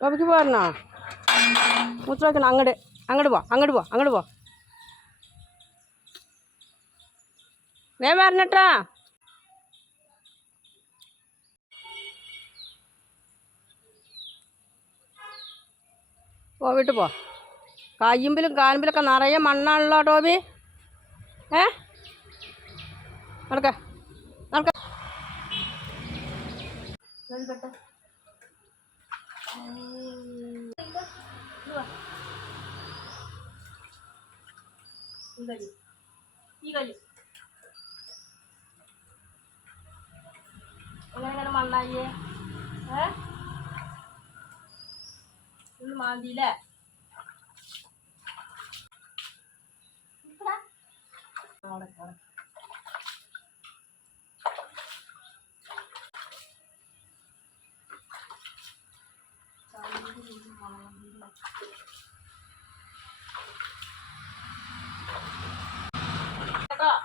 Topic പോരണോ? മൂത്രമൊഴിക്കണം. അങ്ങോട്ട് പോ. വേഗം വരണട്ടാ. വീട്ടിൽ പോ. കയ്യുമ്പിലും കാലുമ്പിലൊക്കെ നിറയെ മണ്ണാണല്ലോ ടോബി. നടക്ക. ഈ കല്ല് അങ്ങനെ മണ്ണായിയേ. ഒന്ന് മാന്തിയില്ലേ? കേട്ടോ.